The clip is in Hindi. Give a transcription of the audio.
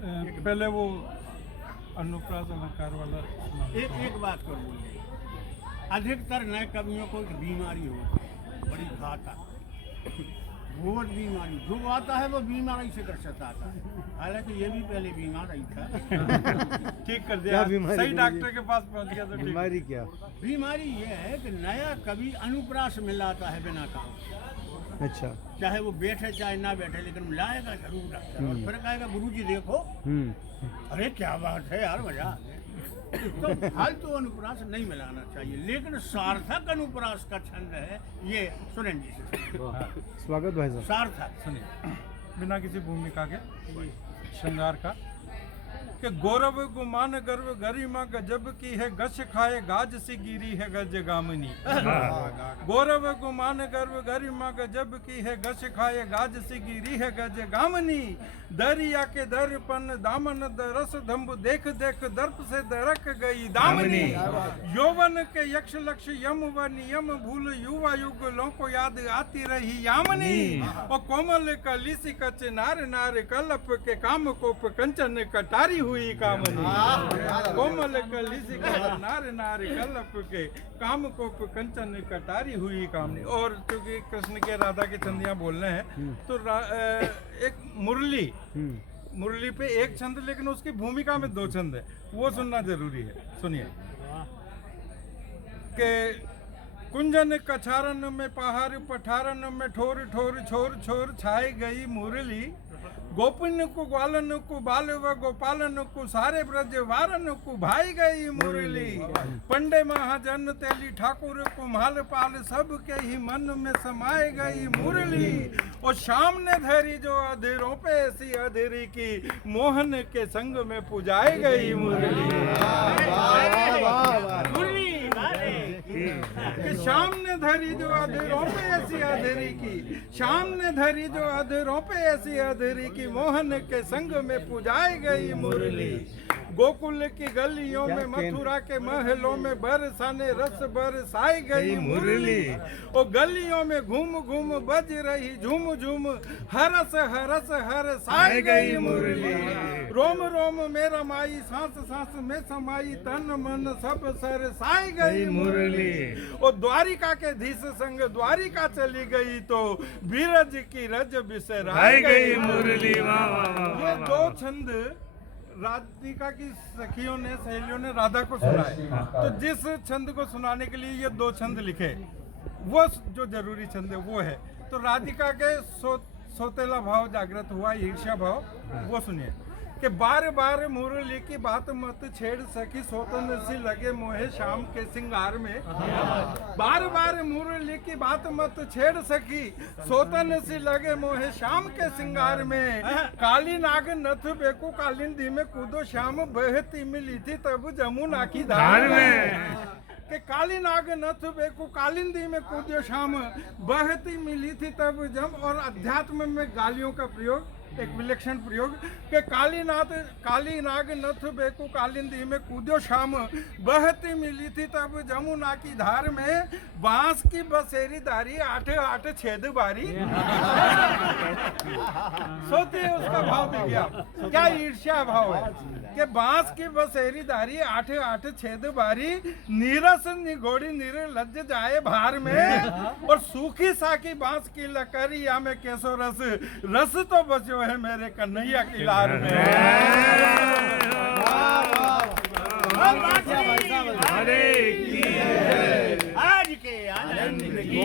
पहले वो अनुप्रास अलंकार वाला एक बात कर बोलिए, अधिकतर नए कवियों को एक बीमारी होती है, बड़ी घातक बहुत बीमारी। जो आता है वो बीमारी से ग्रसित आता है, हालांकि ये भी पहले बीमार ही था। ठीक कर दिया, सही डॉक्टर के पास पहुंच गया। तो बीमारी क्या? बीमारी ये है कि नया कवि अनुप्रास मिलाता है बिना काम। अच्छा, चाहे वो बैठे चाहे ना बैठे, लेकिन मिलाएगा जरूर डॉक्टर। और फिर कहेगा गुरुजी देखो, अरे क्या बात है यार, मजा आ गया। तो फालतू अनुप्रास नहीं मिलाना चाहिए, लेकिन सार्थक अनुप्रास का छंद है ये। सुरेंद्र जी से स्वागत भाई साहब। सार्थक सुनिए, बिना किसी भूमिका के श्रृंगार का कि गौरव गुमान गर्व गरिमा गजब की है, गश खाए गाज सी गिरी है गज गामनी। गौरव गुमान गर्व गरिमा गजब की है, गश खाए गाज सी गिरी है गज गामनी। दरिया के दर्पण दामन दरस धम्ब देख देख दर्प से दरक गई दामनी। यौवन के यक्ष लक्ष यम व नियम भूल युवा युगलों को याद आती रही यामनी। और कोमल कली सी कच नार नार कलप के काम को कंचन कटारी हुई कामनी। कोमल कली सी कच नार नार कलप के काम को कंचन कटारी हुई कामनी। और क्योंकि कृष्ण के राधा के छंदियाँ बोलने हैं तो एक मुरली पे एक छंद, लेकिन उसकी भूमिका में दो छंद है, वो सुनना जरूरी है। सुनिए कि कुंजन कछारन में पहाड़ पठारन में ठोर ठोर छोर छोर छाई गई मुरली। गोपिन को ग्वालन को बाल व गोपालन को सारे ब्रज वारन को भाई गई मुरली। पंडे महाजन तेली ठाकुर को माल पाल सब के ही मन में समाये गई मुरली। और शाम ने धरी जो अधेरों पे ऐसी अधेरी की, मोहन के संग में पुजाई गई मुरली। कि शाम ने धरी जो अधेरों पे ऐसी अधेरी की, शाम ने धरी जो अधेरों पे ऐसी अधेरी की, मोहन के संग में पुजाई गई मुरली। गोकुल की गलियों में मथुरा के महलों में बरसाने रस बरसाई गई मुरली। और गलियों में घूम घूम बज रही झूम झूम हरस हरस हरसाई गई मुरली। रोम रोम में रमाई सांस सांस में समाई, तन मन सब सरसाई गई मुरली। और द्वारिका के धीस संग द्वारिका चली गई तो बीरज की रज बिसराई गई मुरली। ये दो छंद राधिका की सखियों ने सहेलियों ने राधा को सुनाए। तो जिस छंद को सुनाने के लिए ये दो छंद लिखे, वो जो जरूरी छंद है वो है। तो राधिका के सौतेला भाव जागृत हुआ, ईर्ष्या भाव, वो सुनिए कि बार बार मुरली की बात मत छेड़ सकी, सोतन सी लगे मोहे शाम के सिंगार में। बार बार मुरली की बात मत छेड़ सकी, सोतन सी लगे मोहे शाम के सिंगार में। काली नाग नथ बेकू कालिंदी में कूदो शाम, बहती मिली थी तब जमुना की धार में। कि काली नाग नथ बेकू कालिंदी में कूदो शाम, बहती मिली थी तब जम। और अध्यात्म में गालियों का प्रयोग, एक विलक्षण प्रयोग कि काली नाग नथ बेकू कालिंदी में कूदो शाम, बहती मिली थी तब जमुना की धार में। बांस की बसेरी दारी आठ आठ छेद बारी। सोते उसका भाव भी गया, क्या ईर्ष्या भाव है कि बांस की बसेरी दारी आठ आठ छेद बारी, नीरस निगोड़ी निर्लज जाए भार में। और सूखी साकी बांस की लकड़िया में केसो रस, रस तो बचो है मेरे कन्हैया की लार में। आज के आनंद की